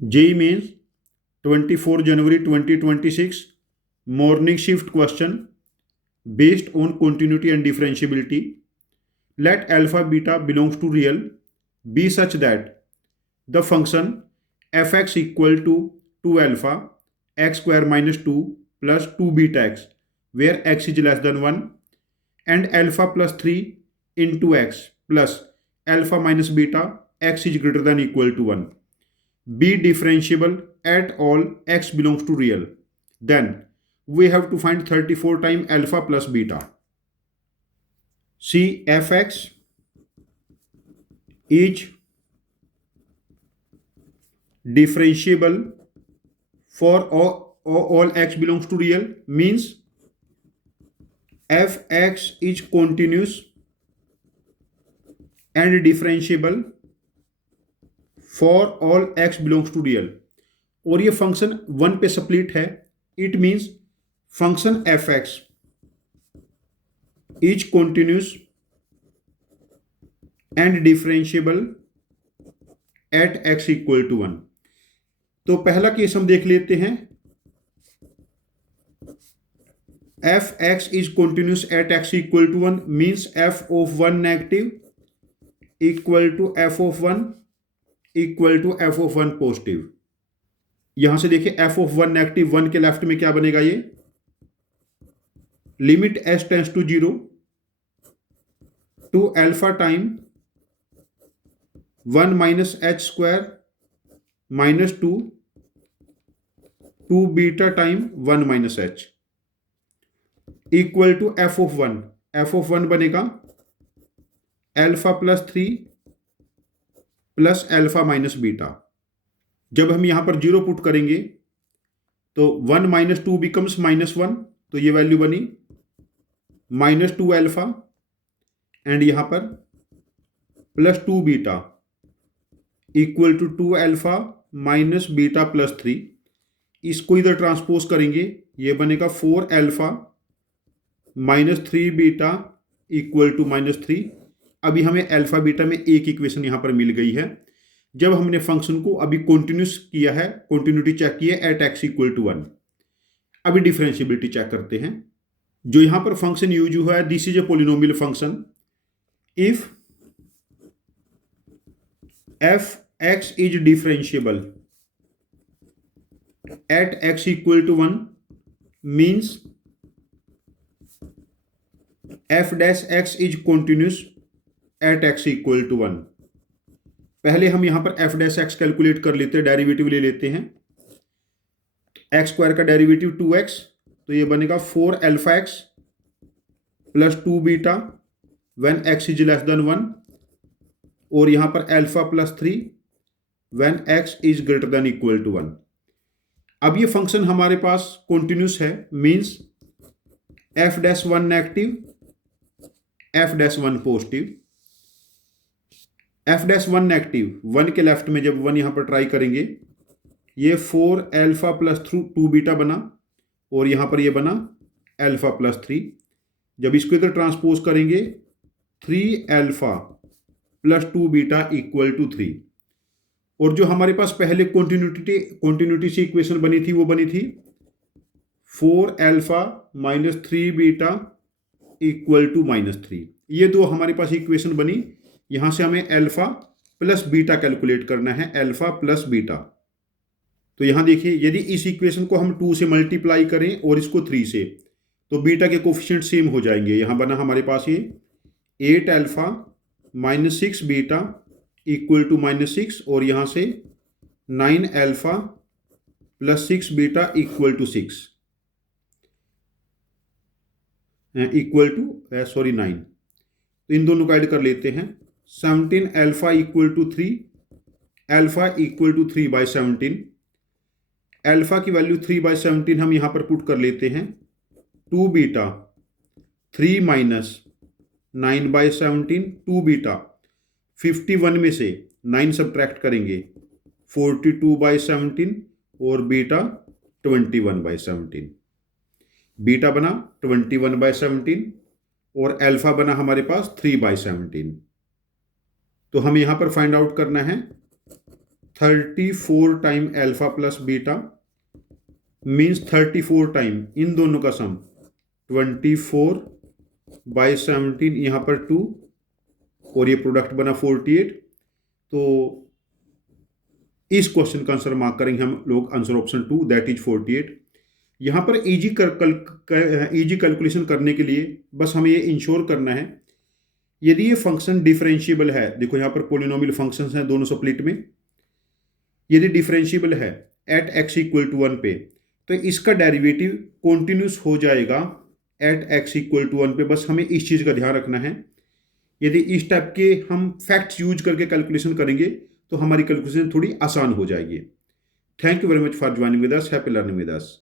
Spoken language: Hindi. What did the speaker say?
JEE Mains 24 January 2026 morning shift question based on continuity and differentiability. Let alpha beta belongs to real be such that the function fx equal to 2 alpha x square minus 2 plus 2 beta x where x is less than 1 and alpha plus 3 into x plus alpha minus beta x is greater than equal to 1 be differentiable at all x belongs to real. Then we have to find 34 times alpha plus beta. See fx is differentiable for all x belongs to real means fx is continuous and differentiable for all x belongs to real और ये फंक्शन 1 पे स्प्लिट है. It means function f x is continuous and differentiable at x equal to 1. तो पहला केस हम देख लेते हैं. F x is continuous at x equal to 1 means f of 1 negative equal to f of 1 equal to f of 1 positive. यहां से देखिए एफ ऑफ 1 नेगेटिव 1 के लेफ्ट में क्या बनेगा, ये limit as tends to 0 two alpha time 1 minus h square minus 2 two beta time 1 minus h equal to f of 1. F of 1 बनेगा alpha plus 3 plus alpha minus beta. जब हम यहां पर 0 पुट करेंगे तो 1 माइनस 2 बिकम्स -1, तो ये वैल्यू बनी -2 एल्फा एंड यहां पर plus 2 beta equal to 2 alpha minus beta plus 3. इसको इधर ट्रांसपोज करेंगे, ये बनेगा 4 alpha minus 3 beta equal to -3. अभी हमें अल्फा बीटा में एक इक्वेशन यहां पर मिल गई है. जब हमने फंक्शन को अभी कॉन्टिन्यूस किया है, कॉन्टिन्यूटी चेक की है एट एक्स इक्वल टू 1. अभी डिफरेंशिएबिलिटी चेक करते हैं. जो यहां पर फंक्शन यूज हुआ है, this is a polynomial function. If f x is differentiable at x equal to 1 means f dash x is continuous at x equal to 1. पहले हम यहां पर एफ डैश एक्स कैलकुलेट कर लेते हैं, डेरिवेटिव ले लेते हैं. एक्स स्क्वायर का डेरिवेटिव 2x, तो ये बनेगा 4 alpha x plus 2 beta when x is less than 1 और यहां पर alpha plus 3 when x is greater than equal to 1. अब ये फंक्शन हमारे पास कॉन्टिन्यूस है means f dash 1 negative f dash 1 positive. F dash 1 negative 1 के लेफ्ट में जब 1 यहां पर ट्राई करेंगे, ये 4 एल्फा प्लस 2 बीटा बना और यहां पर ये बना एल्फा प्लस 3. जब इसको इधर ट्रांसपोज करेंगे 3 alpha plus 2 beta equal to 3. और जो हमारे पास पहले कॉन्टिन्यूटी से इक्वेशन बनी थी वो बनी थी 4 alpha minus 3 beta equal to -3. ये दो हमारे पास इक्वेशन बनी. यहां से हमें अल्फा प्लस बीटा कैलकुलेट करना है, अल्फा प्लस बीटा. तो यहां देखिए यदि इस इक्वेशन को हम 2 से मल्टीप्लाई करें और इसको 3 से, तो बीटा के कोफिशिएंट सेम हो जाएंगे. यहां बना हमारे पास ये 8 alpha minus 6 beta equal to -6 और यहां से 9 alpha plus 6 beta equal to 6 equal to 9. तो इन दोनों को ऐड कर लेते हैं. 17 alpha equal to 3 alpha equal to 3 by 17. Alpha की वैल्यू 3 बाई 17 हम यहां पर पुट कर लेते हैं. 2 बीटा 3 माइनस 9 बाई 17 2 बीटा 51 में से 9 सब्ट्रैक्ट करेंगे 42 बाई 17 और बीटा 21 बाई 17. बीटा बना 21 बाई 17 और अल्फा बना हमारे पास 3 बाई 17. तो हमें यहां पर फाइंड आउट करना है 34 time alpha plus beta means 34 time in दोनों का सम 24/17, यहाँ पर 2 और ये प्रोडक्ट बना 48। तो इस क्वेश्चन का आंसर मार्क करेंगे हम लोग आंसर ऑप्शन 2 दैट इज 48। यहाँ पर इजी कैलकुलेशन करने के लिए बस हमें ये इंश्योर करना है, यदि ये फंक्शन डिफरेंशिएबल है, देखो यहाँ पर पोलिनोमियल फंक्शंस हैं दोनों स्प्लिट में, यदि डिफरेंशिएबल है एट x इक्वल टू 1 पे, तो इसका डेरिवेटिव कॉन्टिन्यूस हो जाएगा एट x इक्वल टू 1 पे। बस हमें इस चीज़ का ध्यान रखना है, यदि इस टाइप के हम फैक्ट्स यूज करके कैलकुलेशन करेंगे तो हमारी कैलकुलेशन थोड़ी आसान हो जाएगी। Thank you very much for joining with us, happy learning with us.